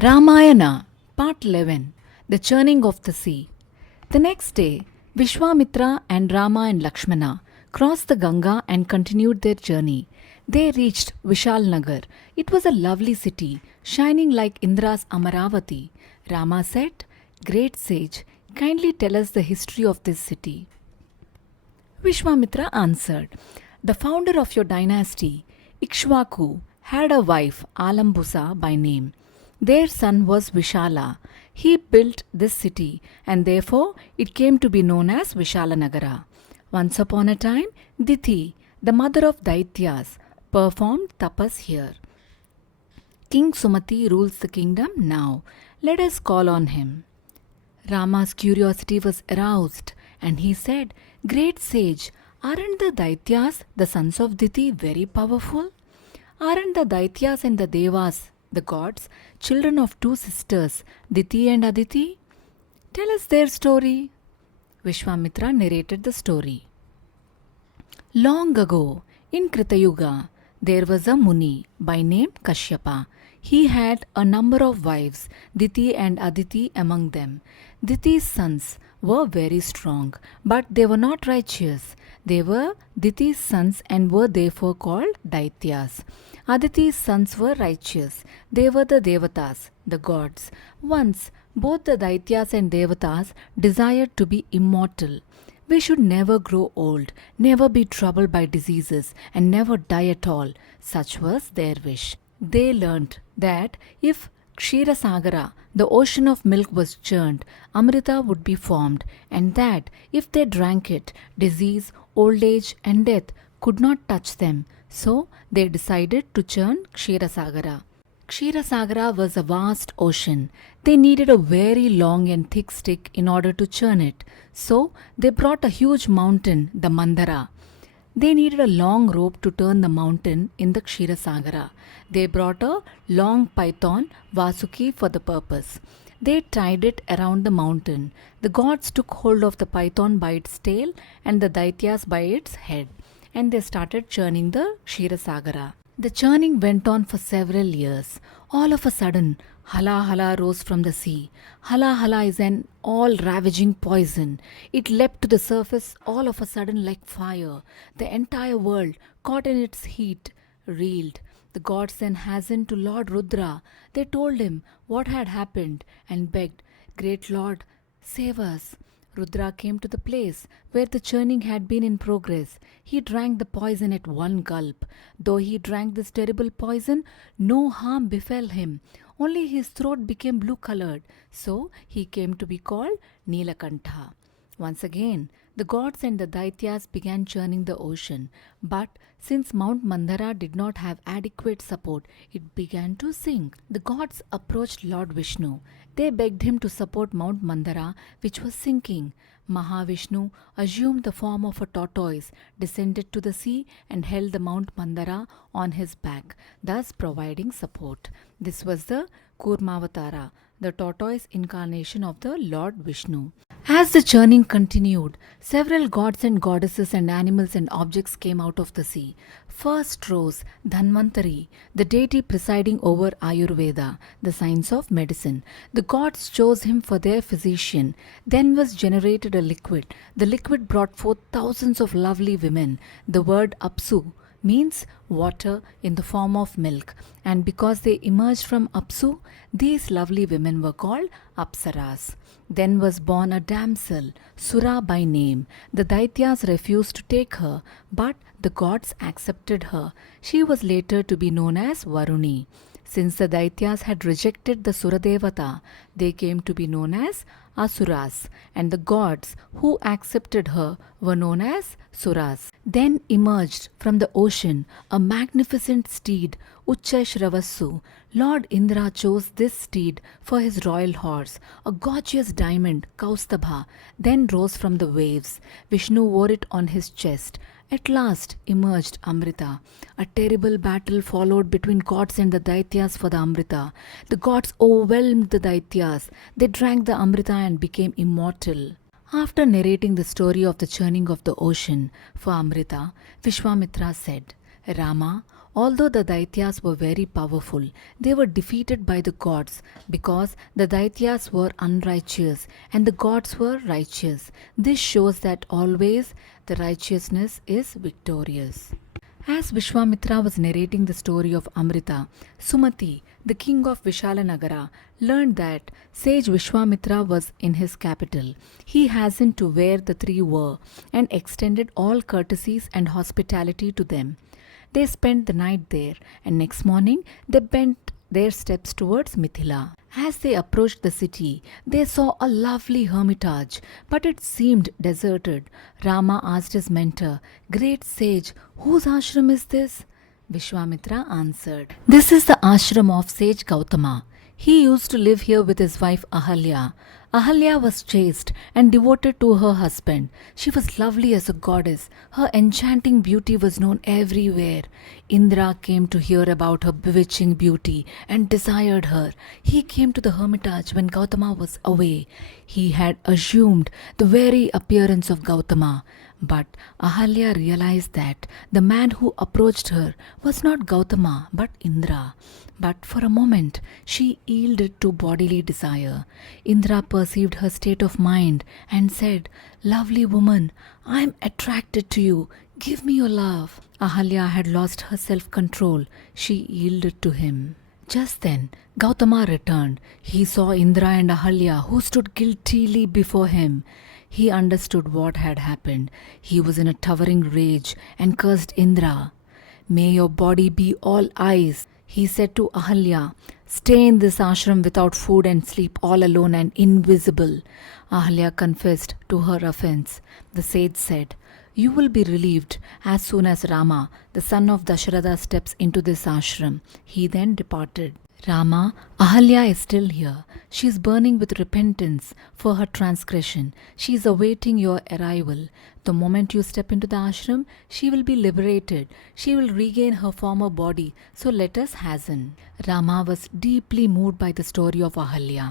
Ramayana, Part 11, The Churning of the Sea. The next day, Vishwamitra and Rama and Lakshmana crossed the Ganga and continued their journey. They reached Vishalnagar. It was a lovely city, shining like Indra's Amaravati. Rama said, "Great sage, kindly tell us the history of this city." Vishwamitra answered, "The founder of your dynasty, Ikshvaku, had a wife, Alambusa by name. Their son was Vishala. He built this city, and therefore it came to be known as Vishalanagara. Once upon a time, Dithi, the mother of Daithyas, performed tapas here. King Sumati rules the kingdom now. Let us call on him." Rama's curiosity was aroused, and he said, "Great sage, aren't the Daithyas, the sons of Dithi, very powerful? Aren't the Daithyas and the Devas, the gods, children of two sisters, Dithi and Aditi? Tell us their story." Vishwamitra narrated the story. Long ago, in Kritayuga, there was a Muni by name Kashyapa. He had a number of wives, Dithi and Aditi among them. Dithi's sons were very strong, but they were not righteous. They were Dithi's sons and were therefore called Daithyas. Aditi's sons were righteous. They were the Devatas, the gods. Once, both the Daithyas and Devatas desired to be immortal. We should never grow old, never be troubled by diseases, and never die at all. Such was their wish. They learnt that if Ksheera Sagara, the ocean of milk, was churned, Amrita would be formed, and that if they drank it, disease, old age, and death could not touch them. So they decided to churn Ksheera Sagara. Ksheera Sagara was a vast ocean. They needed a very long and thick stick in order to churn it. So they brought a huge mountain, the Manthana. They needed a long rope to turn the mountain in the Ksheera Sagara. They brought a long python, Vasuki, for the purpose. They tied it around the mountain. The gods took hold of the python by its tail and the Daithyas by its head, and they started churning the Ksheera Sagara. The churning went on for several years. All of a sudden, Hala Hala rose from the sea. Hala Hala is an all-ravaging poison. It leapt to the surface all of a sudden like fire. The entire world, caught in its heat, reeled. The gods then hastened to Lord Rudra. They told him what had happened and begged, "Great Lord, save us." Rudra came to the place where the churning had been in progress. He drank the poison at one gulp. Though he drank this terrible poison, no harm befell him. Only his throat became blue-colored, so he came to be called Nilakantha. Once again, the gods and the Daityas began churning the ocean, but since Mount Mandara did not have adequate support, it began to sink. The gods approached Lord Vishnu. They begged him to support Mount Mandara, which was sinking. Mahavishnu assumed the form of a tortoise, descended to the sea, and held the Mount Mandara on his back, thus providing support. This was the Kurmavatara, the tortoise incarnation of the Lord Vishnu. As the churning continued, several gods and goddesses and animals and objects came out of the sea. First rose Dhanvantari, the deity presiding over Ayurveda, the science of medicine. The gods chose him for their physician. Then was generated a liquid. The liquid brought forth thousands of lovely women. The word Apsu means water in the form of milk, and because they emerged from Apsu, these lovely women were called Apsaras. Then was born a damsel, Sura by name. The Daityas refused to take her, but the gods accepted her. She was later to be known as Varuni. Since the Daityas had rejected the Suradevata, they came to be known as Asuras, and the gods who accepted her were known as Suras. Then emerged from the ocean a magnificent steed, Uchchashravassu. Lord Indra chose this steed for his royal horse, a gorgeous diamond, Kaustubha, then rose from the waves. Vishnu wore it on his chest. At last emerged Amrita. A terrible battle followed between gods and the Daityas for the Amrita. The gods overwhelmed the Daityas. They drank the Amrita and became immortal. After narrating the story of the churning of the ocean for Amrita, Vishwamitra said, "Rama, Although the Daityas were very powerful, they were defeated by the gods because the Daityas were unrighteous and the gods were righteous. This shows that always the righteousness is victorious. As Vishwamitra was narrating the story of Amrita, Sumati, the king of Vishalanagara, learned that sage Vishwamitra was in his capital. He hastened to where the three were and extended all courtesies and hospitality to them. They spent the night there, and next morning they bent their steps towards Mithila. As they approached the city, they saw a lovely hermitage, but it seemed deserted. Rama asked his mentor, "Great sage, whose ashram is this?" Vishwamitra answered, "This is the ashram of sage Gautama. He used to live here with his wife Ahalya. Ahalya was chaste and devoted to her husband. She was lovely as a goddess. Her enchanting beauty was known everywhere. Indra came to hear about her bewitching beauty and desired her. He came to the hermitage when Gautama was away. He had assumed the very appearance of Gautama. But Ahalya realized that the man who approached her was not Gautama but Indra. But for a moment she yielded to bodily desire. Indra perceived her state of mind and said, 'Lovely woman, I am attracted to you. Give me your love.' Ahalya had lost her self-control. She yielded to him. Just then, Gautama returned. He saw Indra and Ahalya, who stood guiltily before him. He understood what had happened. He was in a towering rage and cursed Indra. 'May your body be all eyes,' he said to Ahalya. 'Stay in this ashram without food and sleep all alone and invisible.' Ahalya confessed to her offense. The sage said, 'You will be relieved as soon as Rama, the son of Dasharatha, steps into this ashram.' He then departed. Rama, Ahalya is still here. She is burning with repentance for her transgression. She is awaiting your arrival. The moment you step into the ashram, she will be liberated. She will regain her former body. So let us hasten." Rama was deeply moved by the story of Ahalya.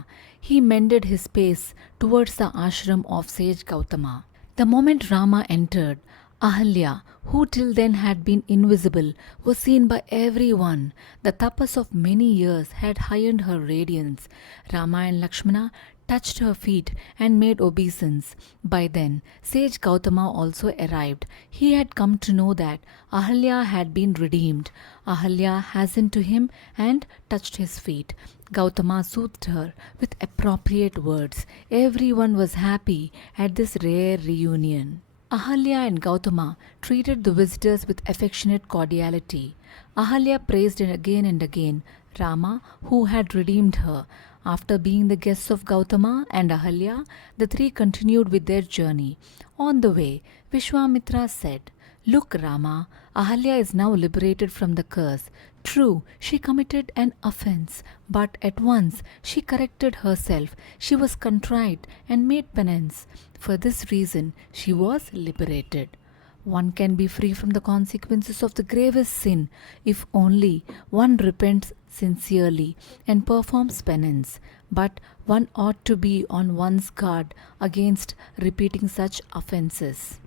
He mended his pace towards the ashram of sage Gautama. The moment Rama entered, Ahalya, who till then had been invisible, was seen by everyone. The tapas of many years had heightened her radiance. Rama and Lakshmana touched her feet and made obeisance. By then, sage Gautama also arrived. He had come to know that Ahalya had been redeemed. Ahalya hastened to him and touched his feet. Gautama soothed her with appropriate words. Everyone was happy at this rare reunion. Ahalya and Gautama treated the visitors with affectionate cordiality. Ahalya praised again and again Rama, who had redeemed her. After being the guests of Gautama and Ahalya, the three continued with their journey. On the way, Vishwamitra said, "Look, Rama, Ahalya is now liberated from the curse. True, she committed an offense, but at once she corrected herself. She was contrite and made penance. For this reason, she was liberated. One can be free from the consequences of the gravest sin if only one repents sincerely and performs penance. But one ought to be on one's guard against repeating such offenses."